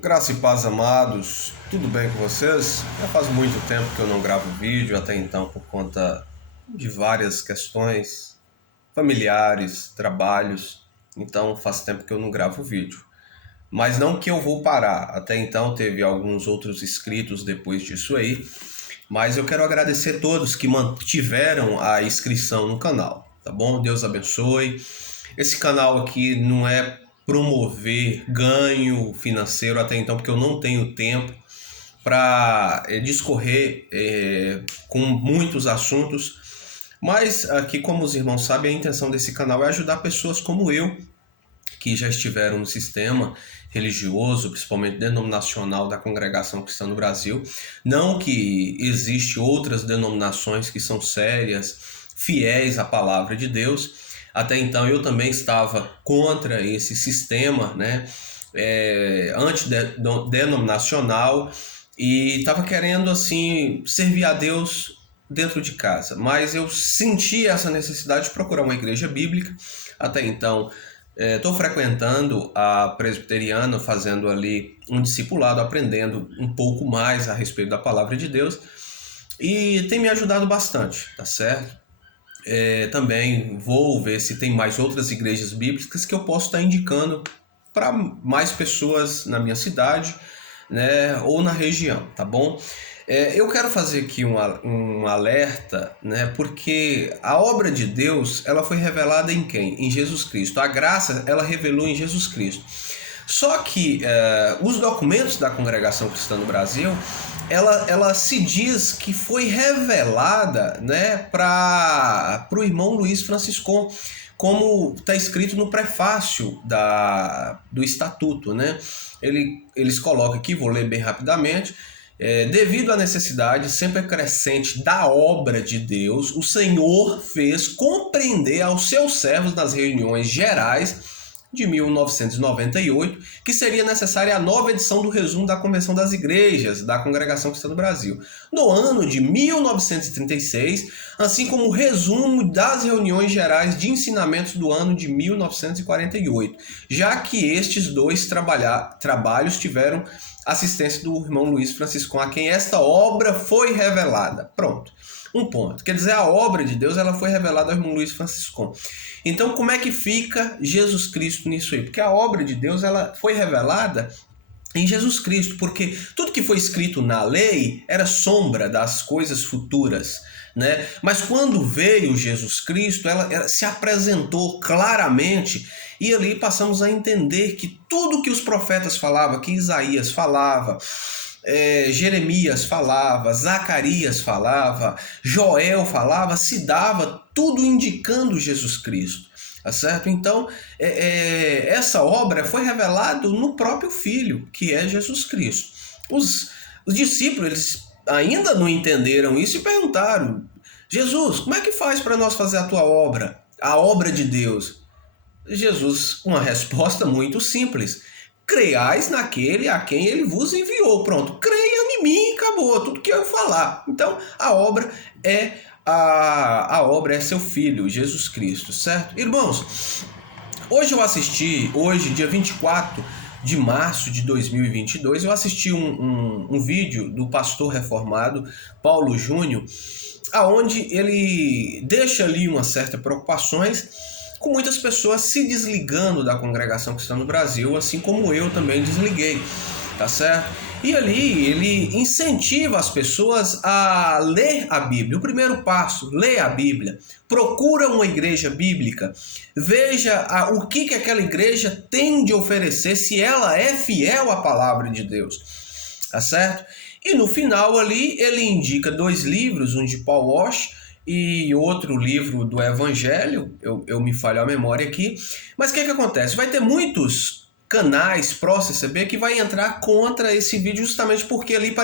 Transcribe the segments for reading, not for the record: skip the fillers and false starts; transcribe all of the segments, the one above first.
Graça e paz, amados, tudo bem com vocês? Já faz muito tempo que eu não gravo vídeo, até então por conta de várias questões familiares, trabalhos, então faz tempo que eu não gravo vídeo. Mas não que eu vou parar, até então teve alguns outros inscritos depois disso aí, mas eu quero agradecer a todos que mantiveram a inscrição no canal, tá bom? Deus abençoe. Esse canal aqui não é promover ganho financeiro até então, porque eu não tenho tempo para discorrer com muitos assuntos. Mas aqui, como os irmãos sabem, a intenção desse canal é ajudar pessoas como eu, que já estiveram no sistema religioso, principalmente denominacional da Congregação Cristã no Brasil. Não que existe outras denominações que são sérias, fiéis à palavra de Deus. Até então eu também estava contra esse sistema, né, antidenominacional, e estava querendo assim servir a Deus dentro de casa. Mas eu senti essa necessidade de procurar uma igreja bíblica. Até então estou frequentando a presbiteriana, fazendo ali um discipulado, aprendendo um pouco mais a respeito da palavra de Deus, e tem me ajudado bastante, tá certo? Também vou ver se tem mais outras igrejas bíblicas que eu posso estar indicando para mais pessoas na minha cidade, né, ou na região, tá bom? Eu quero fazer aqui um alerta, né, porque a obra de Deus ela foi revelada em quem? Em Jesus Cristo. A graça ela revelou em Jesus Cristo. Só que os documentos da Congregação Cristã no Brasil, ela se diz que foi revelada, né, para o irmão Luiz Franciscon, como está escrito no prefácio do estatuto, né? Eles colocam aqui, vou ler bem rapidamente. Devido à necessidade sempre crescente da obra de Deus, o Senhor fez compreender aos seus servos nas reuniões gerais de 1998 que seria necessária a nova edição do resumo da Convenção das Igrejas da Congregação Cristã do Brasil, no ano de 1936, assim como o resumo das reuniões gerais de ensinamentos do ano de 1948, já que estes dois trabalhos tiveram assistência do irmão Luiz Francisco, a quem esta obra foi revelada. Pronto. Um ponto. Quer dizer, a obra de Deus ela foi revelada ao irmão Luiz Francisco. Então, como é que fica Jesus Cristo nisso aí? Porque a obra de Deus ela foi revelada em Jesus Cristo, porque tudo que foi escrito na lei era sombra das coisas futuras, né? Mas quando veio Jesus Cristo, ela se apresentou claramente, e ali passamos a entender que tudo que os profetas falavam, que Isaías falava, Jeremias falava, Zacarias falava, Joel falava, se dava tudo indicando Jesus Cristo, tá certo? Então, essa obra foi revelada no próprio Filho, que é Jesus Cristo. Os discípulos, eles ainda não entenderam isso e perguntaram: Jesus, como é que faz para nós fazer a tua obra, a obra de Deus? Jesus, uma resposta muito simples: creiais naquele a quem ele vos enviou. Pronto, creia em mim e acabou, tudo que eu falar. Então, a obra é seu Filho, Jesus Cristo, certo? Irmãos, hoje, dia 24 de março de 2022, eu assisti um vídeo do pastor reformado Paulo Júnior, aonde ele deixa ali umas certas preocupações com muitas pessoas se desligando da Congregação Cristã no Brasil, assim como eu também desliguei, tá certo? E ali ele incentiva as pessoas a ler a Bíblia. O primeiro passo, lê a Bíblia. Procura uma igreja bíblica. Veja o que aquela igreja tem de oferecer, se ela é fiel à palavra de Deus, tá certo? E no final ali ele indica 2 livros, um de Paul Walsh e outro livro do Evangelho, eu me falho a memória aqui. Mas o que acontece? Vai ter muitos canais pró-CCB que vai entrar contra esse vídeo, justamente porque ele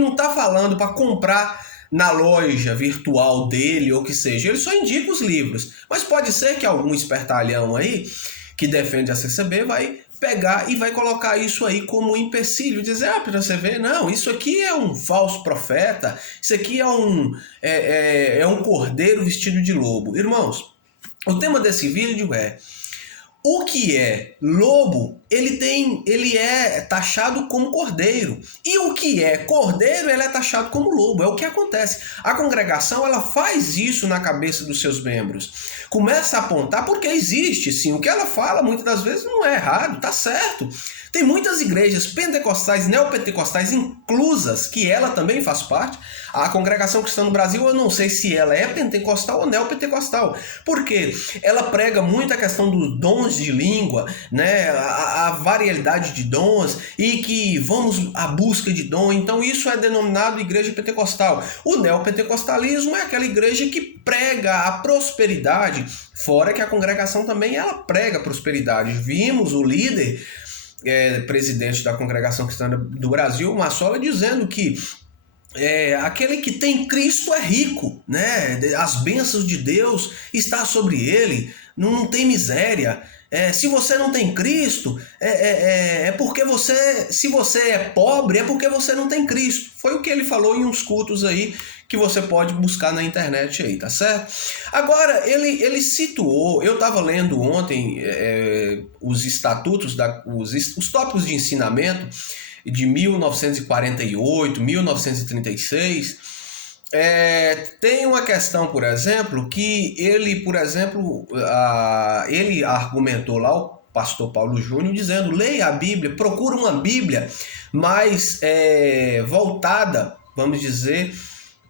não está falando para comprar na loja virtual dele ou que seja, ele só indica os livros. Mas pode ser que algum espertalhão aí que defende a CCB vai pegar e vai colocar isso aí como um empecilho, dizer, para você ver, não, isso aqui é um falso profeta, isso aqui é um cordeiro vestido de lobo. Irmãos, o tema desse vídeo é: O que é lobo, ele é taxado como cordeiro. E o que é cordeiro, ele é taxado como lobo. É o que acontece. A congregação, ela faz isso na cabeça dos seus membros. Começa a apontar porque existe, sim. O que ela fala, muitas das vezes, não é errado, tá certo. Tem muitas igrejas pentecostais, neopentecostais inclusas, que ela também faz parte. A congregação cristã no Brasil, eu não sei se ela é pentecostal ou neopentecostal, porque ela prega muito a questão dos dons de língua, né, a variedade de dons, e que vamos à busca de dom. Então isso é denominado igreja pentecostal. O neopentecostalismo é aquela igreja que prega a prosperidade, fora que a congregação também ela prega a prosperidade. Vimos o líder presidente da Congregação Cristã do Brasil, Massola, dizendo que aquele que tem Cristo é rico, né? As bênçãos de Deus estão sobre ele, não tem miséria. Se você não tem Cristo, porque se você é pobre, é porque você não tem Cristo. Foi o que ele falou em uns cultos aí, que você pode buscar na internet aí, tá certo? Agora, ele situou, eu estava lendo ontem os estatutos, os tópicos de ensinamento de 1948, 1936, tem uma questão, por exemplo, que ele argumentou lá, o pastor Paulo Júnior, dizendo: leia a Bíblia, procura uma Bíblia mais voltada, vamos dizer,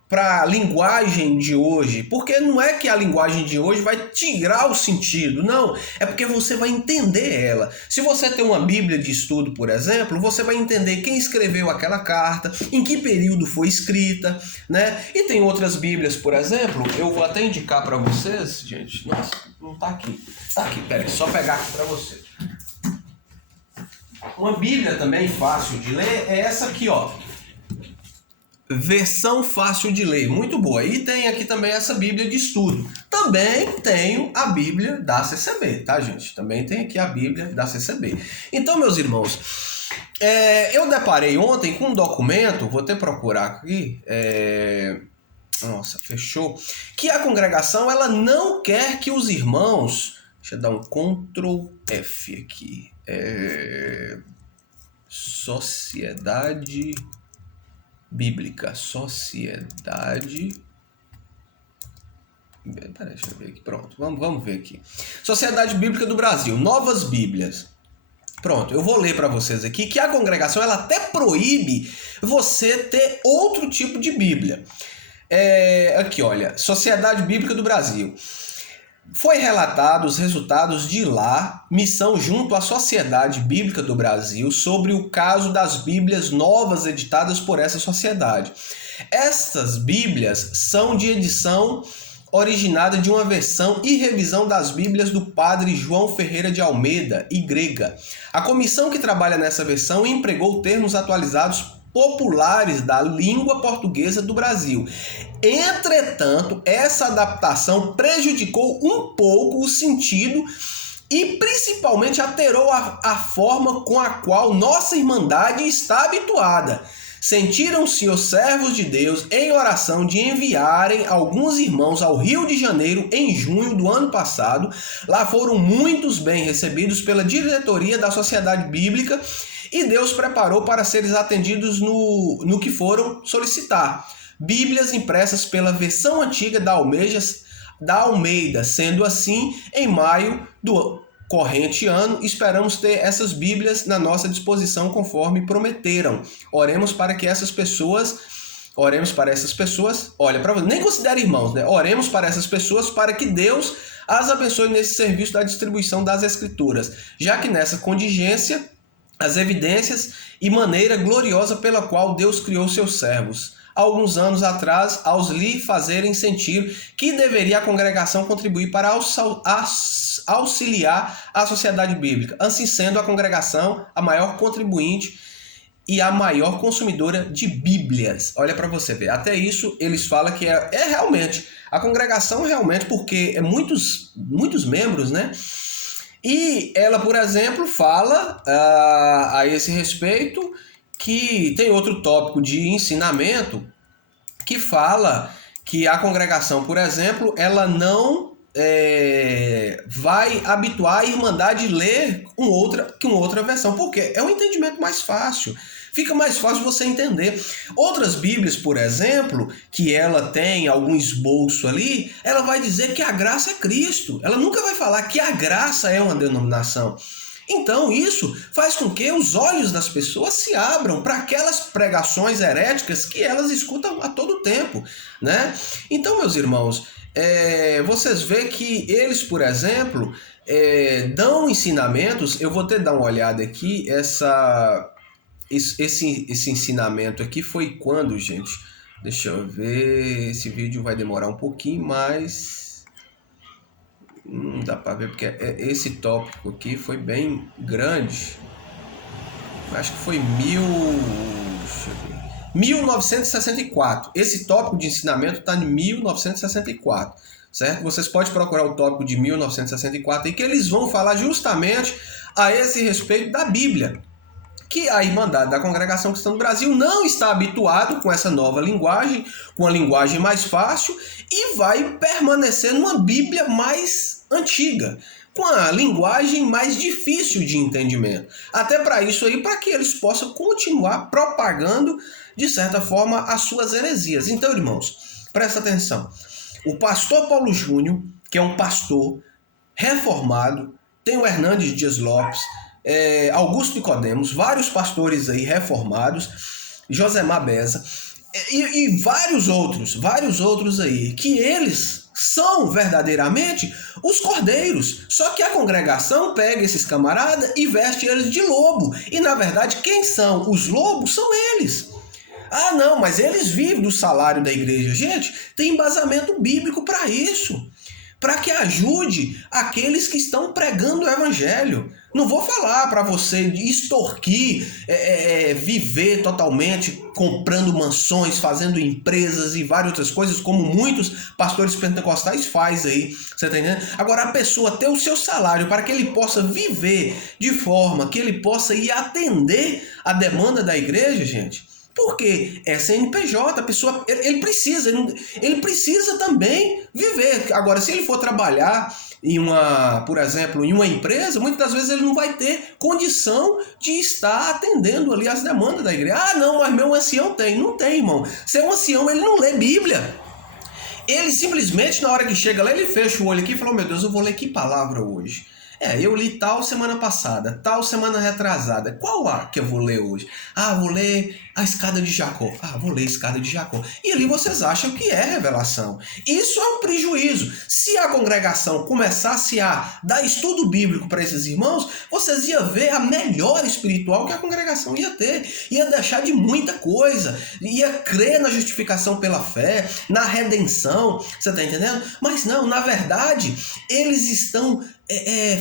para a linguagem de hoje, porque não é que a linguagem de hoje vai tirar o sentido, não, é porque você vai entender ela. Se você tem uma Bíblia de estudo, por exemplo, você vai entender quem escreveu aquela carta, em que período foi escrita, né? E tem outras Bíblias, por exemplo, eu vou até indicar para vocês, gente. Nossa, não tá aqui. Tá aqui, peraí, só pegar aqui para vocês. Uma Bíblia também fácil de ler é essa aqui, ó. Versão fácil de ler, muito boa. E tem aqui também essa Bíblia de estudo. Também tenho a Bíblia da CCB, tá, gente? Também tem aqui a Bíblia da CCB. Então, meus irmãos, eu deparei ontem com um documento, vou até procurar aqui, nossa, fechou, que a congregação, ela não quer que os irmãos, deixa eu dar um Ctrl F aqui, Sociedade Bíblica, Sociedade... Peraí, deixa eu ver aqui, pronto, vamos ver aqui. Sociedade Bíblica do Brasil, Novas Bíblias. Pronto, eu vou ler para vocês aqui que a congregação, ela até proíbe você ter outro tipo de Bíblia. Aqui, olha, Sociedade Bíblica do Brasil. Foi relatado os resultados de missão junto à Sociedade Bíblica do Brasil sobre o caso das Bíblias novas editadas por essa sociedade. Estas Bíblias são de edição originada de uma versão e revisão das Bíblias do padre João Ferreira de Almeida e grega. A comissão que trabalha nessa versão empregou termos atualizados populares da língua portuguesa do Brasil. Entretanto, essa adaptação prejudicou um pouco o sentido e principalmente alterou a forma com a qual nossa Irmandade está habituada. Sentiram-se os servos de Deus em oração de enviarem alguns irmãos ao Rio de Janeiro em junho do ano passado. Lá foram muitos bem recebidos pela diretoria da Sociedade Bíblica e Deus preparou para seres atendidos no que foram solicitar. Bíblias impressas pela versão antiga da Almeida. Sendo assim, em maio do corrente ano, esperamos ter essas Bíblias na nossa disposição conforme prometeram. Oremos para essas pessoas, olha, nem considere irmãos, né? Oremos para essas pessoas para que Deus as abençoe nesse serviço da distribuição das Escrituras, já que nessa contingência, as evidências e maneira gloriosa pela qual Deus criou seus servos, alguns anos atrás, aos lhe fazerem sentir que deveria a congregação contribuir para auxiliar a sociedade bíblica, assim sendo a congregação a maior contribuinte e a maior consumidora de Bíblias. Olha para você ver, até isso eles falam que é realmente, a congregação realmente, porque muitos membros, né? E ela, por exemplo, fala a esse respeito que tem outro tópico de ensinamento que fala que a congregação, por exemplo, ela não vai habituar a Irmandade a ler com outra versão, porque é um entendimento mais fácil. Fica mais fácil você entender. Outras Bíblias, por exemplo, que ela tem algum esboço ali, ela vai dizer que a graça é Cristo. Ela nunca vai falar que a graça é uma denominação. Então isso faz com que os olhos das pessoas se abram para aquelas pregações heréticas que elas escutam a todo tempo, né? Então, meus irmãos, vocês veem que eles, por exemplo, dão ensinamentos. Eu vou dar uma olhada aqui. Esse ensinamento aqui foi quando, gente? Deixa eu ver. Esse vídeo vai demorar um pouquinho, mas não dá para ver porque esse tópico aqui foi bem grande. Acho que foi 1964. Esse tópico de ensinamento está em 1964, certo? Vocês podem procurar o tópico de 1964 e que eles vão falar justamente a esse respeito da Bíblia, que a Irmandade da Congregação Cristã do Brasil não está habituado com essa nova linguagem, com a linguagem mais fácil, e vai permanecer numa Bíblia mais antiga, com a linguagem mais difícil de entendimento. Até para isso aí, para que eles possam continuar propagando, de certa forma, as suas heresias. Então, irmãos, presta atenção. O pastor Paulo Júnior, que é um pastor reformado, tem o Hernandes Dias Lopes, Augusto Nicodemos, vários pastores aí reformados, Josemar Beza e vários outros aí, que eles são verdadeiramente os cordeiros. Só que a congregação pega esses camaradas e veste eles de lobo. E na verdade, quem são os lobos são eles. Ah, não, mas eles vivem do salário da igreja. Gente, tem embasamento bíblico para isso, para que ajude aqueles que estão pregando o evangelho. Não vou falar para você extorquir, viver totalmente comprando mansões, fazendo empresas e várias outras coisas, como muitos pastores pentecostais fazem aí. Você tá entendendo? Agora, a pessoa ter o seu salário para que ele possa viver de forma que ele possa ir atender a demanda da igreja, gente. Porque é CNPJ, a pessoa, ele precisa também viver. Agora, se ele for trabalhar por exemplo, em uma empresa, muitas das vezes ele não vai ter condição de estar atendendo ali as demandas da igreja. Ah, não, mas meu ancião tem. Não tem, irmão. Se é um ancião, ele não lê Bíblia. Ele simplesmente, na hora que chega lá, ele fecha o olho aqui e fala: meu Deus, eu vou ler que palavra hoje? Eu li tal semana passada, tal semana retrasada. Qual que eu vou ler hoje? Ah, vou ler a escada de Jacó. Ah, vou ler a escada de Jacó. E ali vocês acham que é revelação. Isso é um prejuízo. Se a congregação começasse a dar estudo bíblico para esses irmãos, vocês iam ver a melhora espiritual que a congregação ia ter. Ia deixar de muita coisa. Ia crer na justificação pela fé, na redenção. Você está entendendo? Mas não, na verdade, eles estão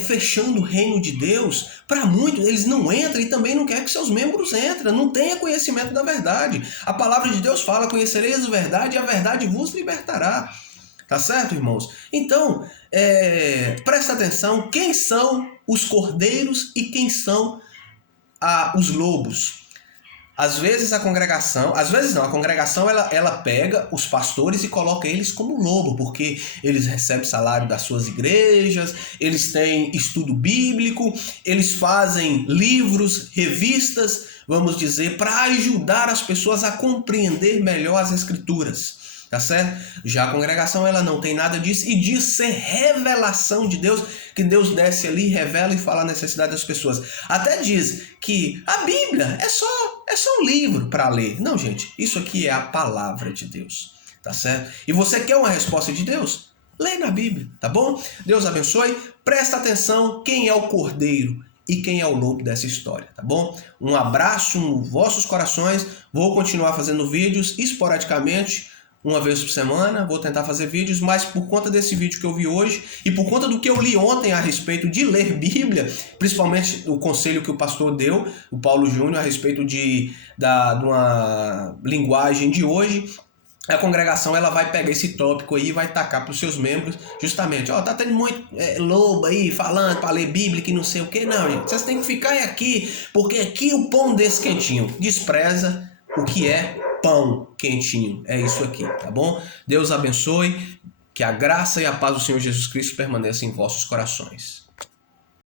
fechando o reino de Deus para muitos. Eles não entram e também não querem que seus membros entrem. Não tenha conhecimento da verdade. A palavra de Deus fala: conhecereis a verdade e a verdade vos libertará. Tá certo, irmãos? Então, presta atenção. Quem são os cordeiros e quem são os lobos? Às vezes a congregação ela pega os pastores e coloca eles como lobo, porque eles recebem salário das suas igrejas, eles têm estudo bíblico, eles fazem livros, revistas, vamos dizer, para ajudar as pessoas a compreender melhor as escrituras. Tá certo? Já a congregação ela não tem nada disso e diz ser revelação de Deus, que Deus desce ali, revela e fala a necessidade das pessoas. Até diz que a Bíblia é só um livro para ler. Não, gente, isso aqui é a palavra de Deus, tá certo? E você quer uma resposta de Deus? Lê na Bíblia, tá bom? Deus abençoe. Presta atenção quem é o cordeiro e quem é o lobo dessa história, tá bom? Um abraço nos vossos corações. Vou continuar fazendo vídeos esporadicamente, uma vez por semana, vou tentar fazer vídeos, mas por conta desse vídeo que eu vi hoje e por conta do que eu li ontem a respeito de ler Bíblia, principalmente o conselho que o pastor deu, o Paulo Júnior, a respeito de uma linguagem de hoje, a congregação ela vai pegar esse tópico aí e vai tacar para os seus membros, justamente, tá tendo muito lobo aí falando para ler Bíblia que não sei o que. Não, gente, vocês têm que ficar aqui, porque aqui o pão desse quentinho despreza o que é pão quentinho. É isso aqui, tá bom? Deus abençoe. Que a graça e a paz do Senhor Jesus Cristo permaneçam em vossos corações.